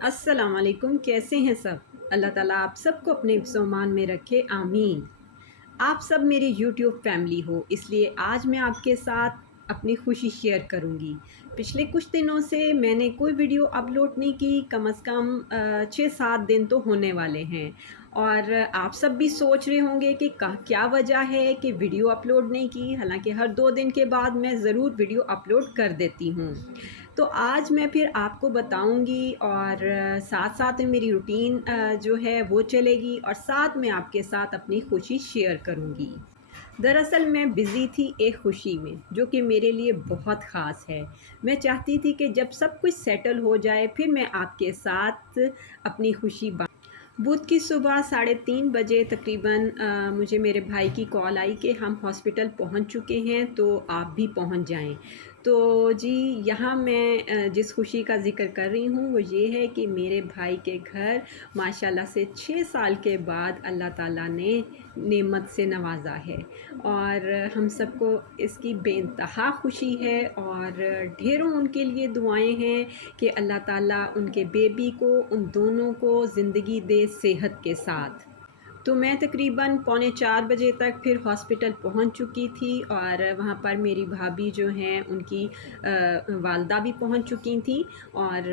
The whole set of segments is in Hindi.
अस्सलाम वालेकुम। कैसे हैं सब? अल्लाह ताला आप सबको अपने हिफ्ज़-ओ-अमान में रखे, आमीन। आप सब मेरी यूट्यूब फैमिली हो, इसलिए आज मैं आपके साथ अपनी खुशी शेयर करूँगी। पिछले कुछ दिनों से मैंने कोई वीडियो अपलोड नहीं की, कम से कम 6-7 दिन तो होने वाले हैं। और आप सब भी सोच रहे होंगे कि क्या वजह है कि वीडियो अपलोड नहीं की। हालांकि हर 2 दिन के बाद मैं ज़रूर वीडियो अपलोड कर देती हूँ। तो आज मैं फिर आपको बताऊंगी और साथ-साथ में मेरी रूटीन जो है वो चलेगी और साथ में आपके साथ अपनी खुशी शेयर करूंगी। दरअसल मैं बिज़ी थी एक खुशी में, जो कि मेरे लिए बहुत ख़ास है। मैं चाहती थी कि जब सब कुछ सेटल हो जाए फिर मैं आपके साथ अपनी खुशी बुध की सुबह 3:30 बजे तकरीबन मुझे मेरे भाई की कॉल आई कि हम हॉस्पिटल पहुंच चुके हैं, तो आप भी पहुंच जाएं। तो जी, यहाँ मैं जिस खुशी का ज़िक्र कर रही हूँ वो ये है कि मेरे भाई के घर माशाल्लाह से 6 साल के बाद अल्लाह ताला ने नेमत से नवाज़ा है। और हम सबको इसकी बेइंतहा खुशी है और ढेरों उनके लिए दुआएं हैं कि अल्लाह ताला उनके बेबी को, उन दोनों को ज़िंदगी दे सेहत के साथ। तो मैं तकरीबन पौने 4 बजे तक फिर हॉस्पिटल पहुंच चुकी थी और वहां पर मेरी भाभी जो हैं उनकी वालदा भी पहुंच चुकी थी और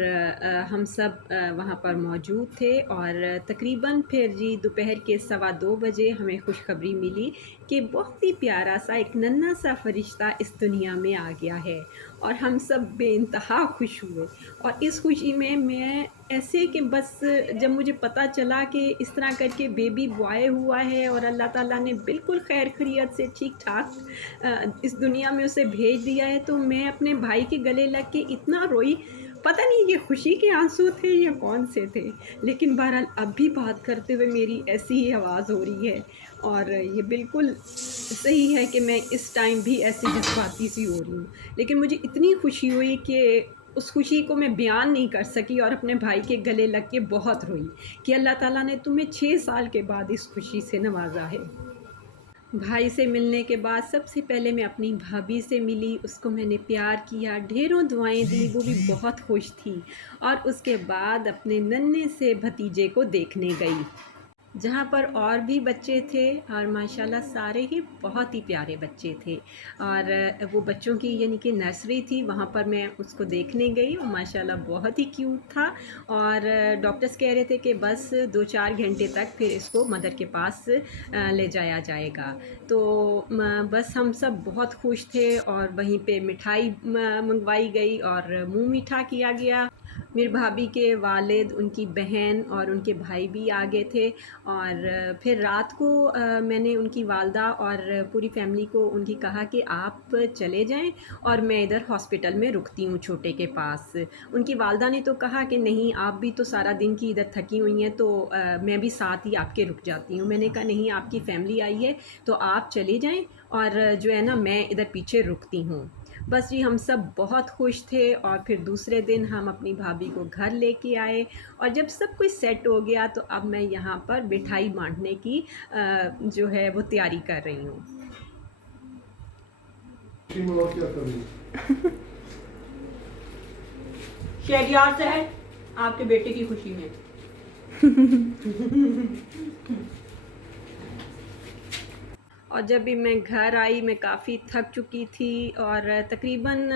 हम सब वहां पर मौजूद थे। और तकरीबन फिर जी दोपहर के 2:15 बजे हमें खुशखबरी मिली कि बहुत ही प्यारा सा एक नन्हा सा फरिश्ता इस दुनिया में आ गया है और हम सब बेइंतहा खुश हुए। और इस खुशी में मैं ऐसे कि बस जब मुझे पता चला कि इस तरह करके बेबी बॉय हुआ है और अल्लाह ताला ने बिल्कुल खैर खैरियत से ठीक-ठाक इस दुनिया में उसे भेज दिया है, तो मैं अपने भाई के गले लग के इतना रोई। पता नहीं ये खुशी के आँसू थे या कौन से थे, लेकिन बहरहाल अब भी बात करते हुए मेरी ऐसी ही आवाज़ हो रही है। और ये बिल्कुल सही है कि मैं इस टाइम भी ऐसी जज़्बाती सी हो रही हूँ। लेकिन मुझे इतनी खुशी हुई कि उस खुशी को मैं बयान नहीं कर सकी और अपने भाई के गले लग के बहुत रोई कि अल्लाह ताला ने तुम्हें 6 साल के बाद इस खुशी से नवाज़ा है। भाई से मिलने के बाद सबसे पहले मैं अपनी भाभी से मिली, उसको मैंने प्यार किया, ढेरों दुआएँ दी, वो भी बहुत खुश थी। और उसके बाद अपने नन्हे से भतीजे को देखने गई। जहाँ पर और भी बच्चे थे और माशाल्लाह सारे ही बहुत ही प्यारे बच्चे थे। और वो बच्चों की यानी कि नर्सरी थी, वहाँ पर मैं उसको देखने गई और माशाल्लाह बहुत ही क्यूट था। और डॉक्टर्स कह रहे थे कि बस 2-4 घंटे तक फिर इसको मदर के पास ले जाया जाएगा। तो बस हम सब बहुत खुश थे और वहीं पे मिठाई मंगवाई गई और मुँह मीठा किया गया। मेरी भाभी के वालिद, उनकी बहन और उनके भाई भी आ गए थे। और फिर रात को मैंने उनकी वालदा और पूरी फैमिली को उनकी कहा कि आप चले जाएं और मैं इधर हॉस्पिटल में रुकती हूँ छोटे के पास। उनकी वालदा ने तो कहा कि नहीं, आप भी तो सारा दिन की इधर थकी हुई हैं, तो मैं भी साथ ही आपके रुक जाती हूँ। मैंने कहा नहीं, आपकी फैमिली आई है तो आप चले जाएं और जो है ना मैं इधर पीछे रुकती हूँ। बस जी, हम सब बहुत खुश थे और फिर दूसरे दिन हम अपनी भाभी को घर लेके आए। और जब सब कुछ सेट हो गया तो अब मैं यहाँ पर मिठाई बाँटने की जो है वो तैयारी कर रही हूँ। और क्या कर रही शहरियार साहब, आपके बेटे की खुशी में। और जब भी मैं घर आई मैं काफ़ी थक चुकी थी और तकरीबन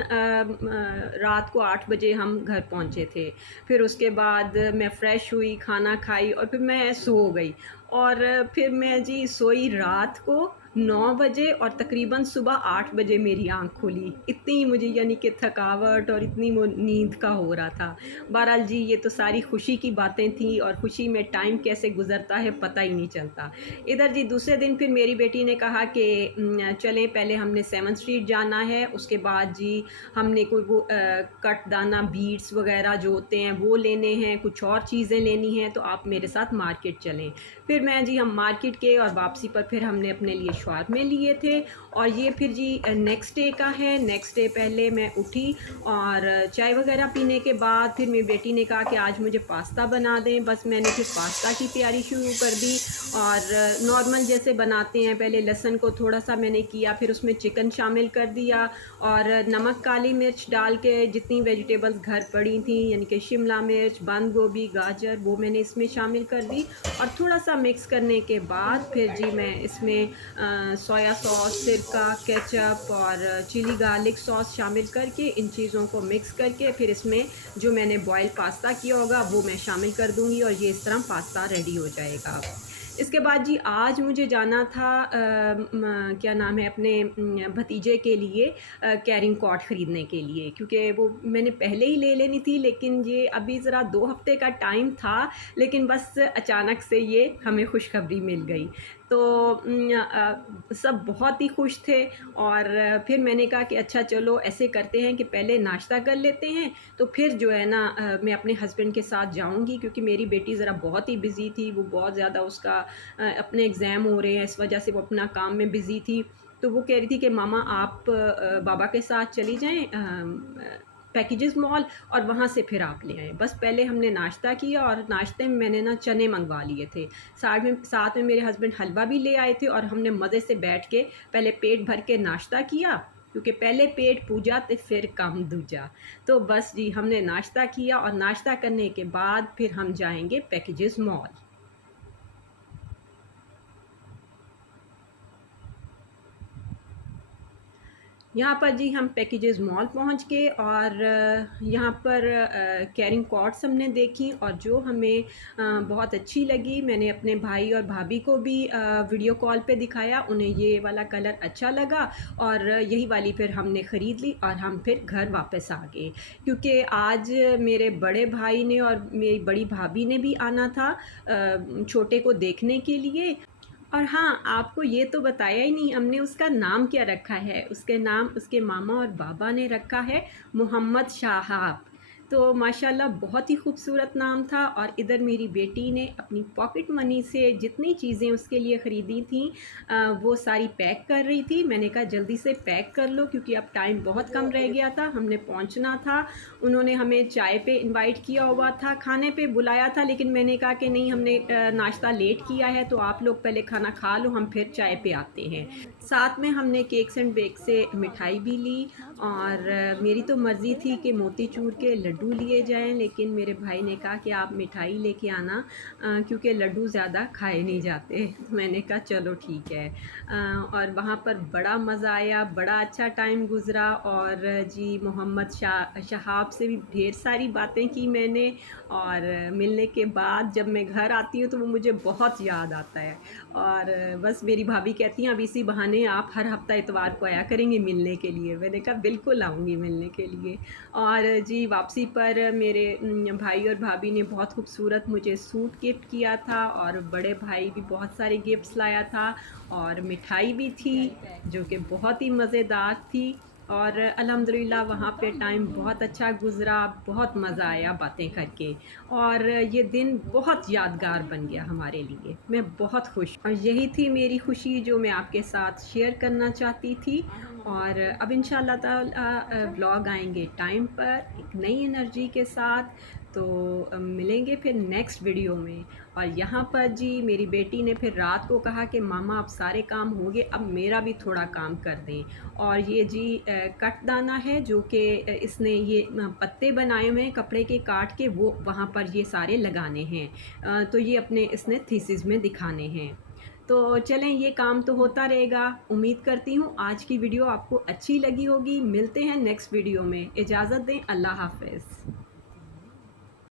रात को 8 बजे हम घर पहुँचे थे। फिर उसके बाद मैं फ़्रेश हुई, खाना खाई और फिर मैं सो गई। और फिर मैं जी सोई रात को 9 बजे और तकरीबन सुबह 8 बजे मेरी आँख खुली। इतनी मुझे यानी कि थकावट और इतनी वो नींद का हो रहा था। बहरहाल जी, ये तो सारी खुशी की बातें थी और खुशी में टाइम कैसे गुज़रता है पता ही नहीं चलता। इधर जी दूसरे दिन फिर मेरी बेटी ने कहा कि चलें, पहले हमने 7 स्ट्रीट जाना है, उसके बाद जी हमने कोई वो कटदाना बीड्स वगैरह जो होते हैं वो लेने हैं, कुछ और चीज़ें लेनी हैं, तो आप मेरे साथ मार्केट चलें। फिर मैं जी हम मार्केट गए और वापसी पर फिर हमने अपने लिए शॉर्मे लिए थे। और ये फिर जी नेक्स्ट डे का है। नेक्स्ट डे पहले मैं उठी और चाय वगैरह पीने के बाद फिर मेरी बेटी ने कहा कि आज मुझे पास्ता बना दें। बस मैंने फिर पास्ता की तैयारी शुरू कर दी और नॉर्मल जैसे बनाते हैं, पहले लहसुन को थोड़ा सा मैंने किया, फिर उसमें चिकन शामिल कर दिया और नमक काली मिर्च डाल के जितनी वेजिटेबल्स घर पड़ी थी, यानी कि शिमला मिर्च, बंद गोभी, गाजर, वो मैंने इसमें शामिल कर दी। और थोड़ा सा मिक्स करने के बाद फिर जी मैं इसमें सोया सॉस, सिरका, केचप और चिली गार्लिक सॉस शामिल करके इन चीज़ों को मिक्स करके फिर इसमें जो मैंने बॉयल पास्ता किया होगा वो मैं शामिल कर दूँगी और ये इस तरह पास्ता रेडी हो जाएगा। इसके बाद जी आज मुझे जाना था क्या नाम है, अपने भतीजे के लिए कैरिंग कॉर्ड ख़रीदने के लिए, क्योंकि वो मैंने पहले ही ले लेनी थी, लेकिन ये अभी ज़रा 2 हफ़्ते का टाइम था, लेकिन बस अचानक से ये हमें खुशखबरी मिल गई। तो सब बहुत ही खुश थे और फिर मैंने कहा कि अच्छा चलो ऐसे करते हैं कि पहले नाश्ता कर लेते हैं, तो फिर जो है ना मैं अपने हस्बैंड के साथ जाऊंगी, क्योंकि मेरी बेटी ज़रा बहुत ही बिज़ी थी, वो बहुत ज़्यादा उसका अपने एग्ज़ाम हो रहे हैं, इस वजह से वो अपना काम में बिज़ी थी। तो वो कह रही थी कि मामा आप बाबा के साथ चली जाएं पैकेजेस मॉल और वहाँ से फिर आप ले आएँ। बस पहले हमने नाश्ता किया और नाश्ते में मैंने ना चने मंगवा लिए थे। साथ में मेरे हस्बैंड हलवा भी ले आए थे और हमने मज़े से बैठ के पहले पेट भर के नाश्ता किया, क्योंकि पहले पेट पूजा तो फिर काम दूजा। तो बस जी हमने नाश्ता किया और नाश्ता करने के बाद फिर हम जाएँगे पैकेजेस मॉल। यहाँ पर जी हम पैकेजेस मॉल पहुँच गए और यहाँ पर कैरिंग कॉर्ड्स हमने देखी और जो हमें बहुत अच्छी लगी, मैंने अपने भाई और भाभी को भी वीडियो कॉल पे दिखाया, उन्हें ये वाला कलर अच्छा लगा और यही वाली फिर हमने ख़रीद ली और हम फिर घर वापस आ गए, क्योंकि आज मेरे बड़े भाई ने और मेरी बड़ी भाभी ने भी आना था छोटे को देखने के लिए। और हाँ, आपको ये तो बताया ही नहीं हमने उसका नाम क्या रखा है। उसके नाम उसके मामा और बाबा ने रखा है मोहम्मद शाहाब। तो माशाल्लाह बहुत ही खूबसूरत नाम था और इधर मेरी बेटी ने अपनी पॉकेट मनी से जितनी चीज़ें उसके लिए ख़रीदी थी वो सारी पैक कर रही थी। मैंने कहा जल्दी से पैक कर लो, क्योंकि अब टाइम बहुत कम रह गया था, हमने पहुंचना था। उन्होंने हमें चाय पे इनवाइट किया हुआ था, खाने पे बुलाया था, लेकिन मैंने कहा कि नहीं, हमने नाश्ता लेट किया है तो आप लोग पहले खाना खा लो, हम फिर चाय पे आते हैं। साथ में हमने केक्स एंड बेक से मिठाई भी ली और मेरी तो मर्ज़ी थी कि मोतीचूर के लड्डू लिए जाएं, लेकिन मेरे भाई ने कहा कि आप मिठाई लेके आना क्योंकि लड्डू ज़्यादा खाए नहीं जाते। तो मैंने कहा चलो ठीक है। और वहाँ पर बड़ा मज़ा आया, बड़ा अच्छा टाइम गुज़रा और जी मोहम्मद शहाब से भी ढेर सारी बातें की मैंने और मिलने के बाद जब मैं घर आती हूँ तो वो मुझे बहुत याद आता है। और बस मेरी भाभी कहती हैं अब इसी बहाने आप हर हफ्ता इतवार को आया करेंगे मिलने के लिए। मैंने कहा बिल्कुल आऊँगी मिलने के लिए। और जी वापसी पर मेरे भाई और भाभी ने बहुत खूबसूरत मुझे सूट गिफ्ट किया था और बड़े भाई भी बहुत सारे गिफ्ट्स लाया था और मिठाई भी थी जो कि बहुत ही मज़ेदार थी। और अल्हम्दुलिल्लाह वहाँ पे टाइम बहुत अच्छा गुज़रा, बहुत मज़ा आया बातें करके और ये दिन बहुत यादगार बन गया हमारे लिए। मैं बहुत खुश और यही थी मेरी खुशी जो मैं आपके साथ शेयर करना चाहती थी। और अब इंशाल्लाह ताला व्लॉग आएंगे टाइम पर एक नई एनर्जी के साथ। तो मिलेंगे फिर नेक्स्ट वीडियो में। और यहाँ पर जी मेरी बेटी ने फिर रात को कहा कि मामा अब सारे काम हो गए, अब मेरा भी थोड़ा काम कर दें। और ये जी कटदाना है जो कि इसने ये पत्ते बनाए हुए हैं कपड़े के काट के, वो वहाँ पर ये सारे लगाने हैं। तो ये अपने इसने थीसिस में दिखाने हैं। तो चलें ये काम तो होता रहेगा। उम्मीद करती हूँ आज की वीडियो आपको अच्छी लगी होगी। मिलते हैं नेक्स्ट वीडियो में। इजाज़त दें, अल्लाह हाफ़िज़।